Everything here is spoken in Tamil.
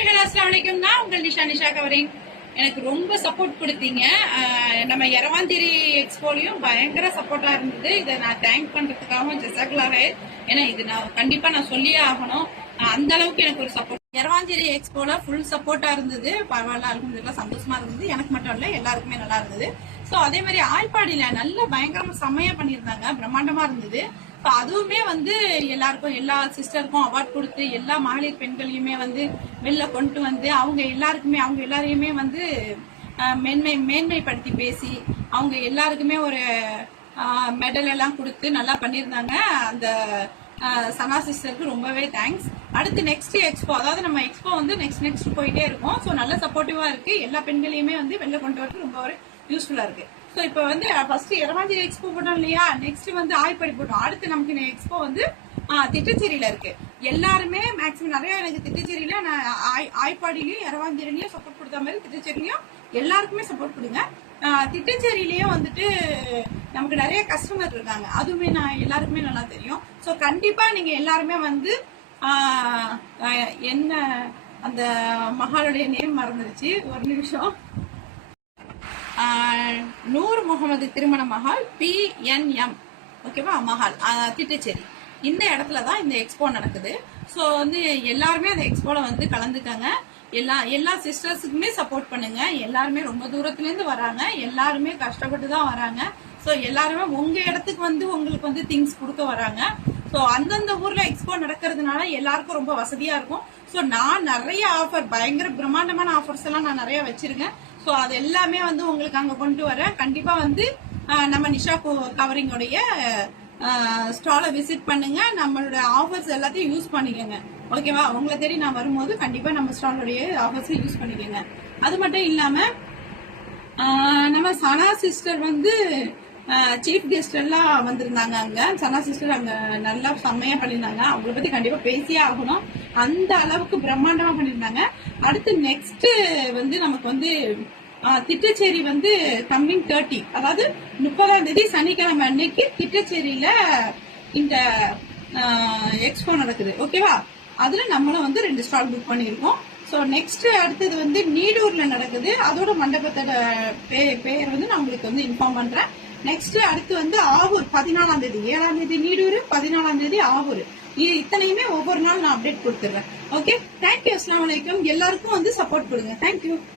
ஹாய் ஹலோ அஸ்ஸலாமு அலைக்கும். நான் உங்கள் நிஷா கவரிங். எனக்கு ரொம்ப சப்போர்ட் கொடுத்தீங்க. நம்ம எரவாந்திரி எக்ஸ்போலையும் பயங்கர சப்போர்ட்டா இருந்தது. இதை நான் தேங்க் பண்றதுக்காகவும் ஜெசாக்லாவே. ஏன்னா இது நான் கண்டிப்பா நான் சொல்லியே ஆகணும். அந்த அளவுக்கு எனக்கு ஒரு சப்போர்ட் எரவாஞ்சேரி எக்ஸ்போல ஃபுல் சப்போர்ட்டா இருந்தது. பரவாயில்ல, அல்ஹம்துலில்லாஹ், சந்தோஷமா இருந்தது. எனக்கு மட்டும் இல்ல, எல்லாருக்குமே நல்லா இருந்தது. ஸோ அதே மாதிரி ஆய்ப்பாடியில நல்ல பயங்கரமா செம்மையா பண்ணியிருந்தாங்க, பிரம்மாண்டமா இருந்தது. அதுவுமே எல்லாருக்கும், எல்லா சிஸ்டருக்கும் அவார்ட் கொடுத்து எல்லா மகளிர் பெண்களையுமே வெளில கொண்டு வந்து அவங்க எல்லாரையுமே மேன்மைப்படுத்தி பேசி அவங்க எல்லாருக்குமே ஒரு மெடல் எல்லாம் கொடுத்து நல்லா பண்ணியிருந்தாங்க. அந்த சனா சிஸ்டருக்கு ரொம்பவே தேங்க்ஸ். அடுத்து நெக்ஸ்ட் எக்ஸ்போ, அதாவது நம்ம எக்ஸ்போ நெக்ஸ்ட் போயிட்டே இருக்கும். ஸோ நல்ல சப்போர்ட்டிவா இருக்கு. எல்லா பெண்களையுமே வெளில கொண்டு வரது ரொம்ப ஒரு யூஸ்ஃபுல்லா இருக்கு. ஸோ இப்போ ஃபர்ஸ்ட் எரவாஞ்சேரி எக்ஸ்போ போட்டோம் இல்லையா, நெக்ஸ்ட் ஆய்ப்பாடி போட்டோம். அடுத்து நமக்கு எக்ஸ்போ திட்டச்சேரியில இருக்கு. எல்லாருமே மேக்சிமம் நிறைய எனக்கு திட்டச்சேரியில நான் ஆய்ப்பாடியிலயும் எரவாஞ்சேரியிலயும் சப்போர்ட் கொடுத்த மாதிரி திட்டச்சேரியிலயும் எல்லாருக்குமே சப்போர்ட் கொடுங்க. திட்டச்சேரியிலயும் நமக்கு நிறைய கஸ்டமர் இருக்காங்க, அதுவுமே நான் எல்லாருக்குமே நல்லா தெரியும். ஸோ கண்டிப்பா நீங்க எல்லாருமே என்ன அந்த மகாலுடைய நேம் மறந்துருச்சு, ஒரு நிமிஷம். நூர் முகமது திருமண மஹால் PNM, ஓகேவா, மஹால் திட்டச்சேரி. இந்த இடத்துல தான் இந்த எக்ஸ்போ நடக்குது. ஸோ எல்லாருமே அந்த எக்ஸ்போல கலந்துக்காங்க. எல்லா சிஸ்டர்ஸுக்குமே சப்போர்ட் பண்ணுங்க. எல்லாருமே ரொம்ப தூரத்துல இருந்து வராங்க, எல்லாருமே கஷ்டப்பட்டு தான் வராங்க. ஸோ எல்லாருமே உங்க இடத்துக்கு உங்களுக்கு திங்ஸ் கொடுக்க வராங்க. ஸோ அந்தந்த ஊர்ல எக்ஸ்போ நடக்கிறதுனால எல்லாருக்கும் ரொம்ப வசதியா இருக்கும். ஸோ நான் நிறைய ஆஃபர், பயங்கர பிரம்மாண்டமான ஆஃபர்ஸ் எல்லாம் நான் நிறைய வச்சிருக்கேன். ஸோ அது எல்லாமே உங்களுக்கு அங்க கொண்டு வரேன். கண்டிப்பா நம்ம நிஷா கவரிங்கோடைய ஸ்டாலை விசிட் பண்ணுங்க. நம்மளோட ஆஃபர்ஸ் எல்லாத்தையும் யூஸ் பண்ணிக்கோங்க, ஓகேவா. உங்களை தேடி நான் வரும்போது கண்டிப்பா நம்ம ஸ்டாலோடைய ஆஃபர்ஸ் யூஸ் பண்ணிக்கோங்க. அது மட்டும் இல்லாம நம்ம சனா சிஸ்டர் சீஃப் கெஸ்ட் எல்லாம் வந்திருந்தாங்க. அங்க சனா சிஸ்டர் அங்க நல்லா செம்மையா பண்ணிருந்தாங்க. அவங்களை பத்தி கண்டிப்பா பேசியே ஆகணும், அந்த அளவுக்கு பிரம்மாண்டமா பண்ணிருந்தாங்க. அடுத்து நெக்ஸ்ட் நமக்கு திட்டச்சேரி கம்மிங் 30, அதாவது 30ஆம் தேதி சனிக்கிழமை அன்னைக்கு திட்டச்சேரியில இந்த எக்ஸ்போ நடக்குது, ஓகேவா. அதுல நம்மளும் 2 ஸ்டால் புக் பண்ணிருக்கோம். ஸோ நெக்ஸ்ட் அடுத்தது நீடூர்ல நடக்குது. அதோட மண்டபத்தோட பெயர் நான் உங்களுக்கு இன்ஃபார்ம் பண்றேன். நெக்ஸ்ட் அடுத்து ஆவூர் 14ஆம் தேதி, 7ஆம் தேதி நீடூர், 14ஆம் தேதி ஆவூர். இத்தனையுமே ஒவ்வொரு நாள் நான் அப்டேட் கொடுத்துறேன். Okay, thank you. அஸ்ஸலாமு அலைக்கும். எல்லாருக்கும் சப்போர்ட் கொடுங்க. தேங்க்யூ.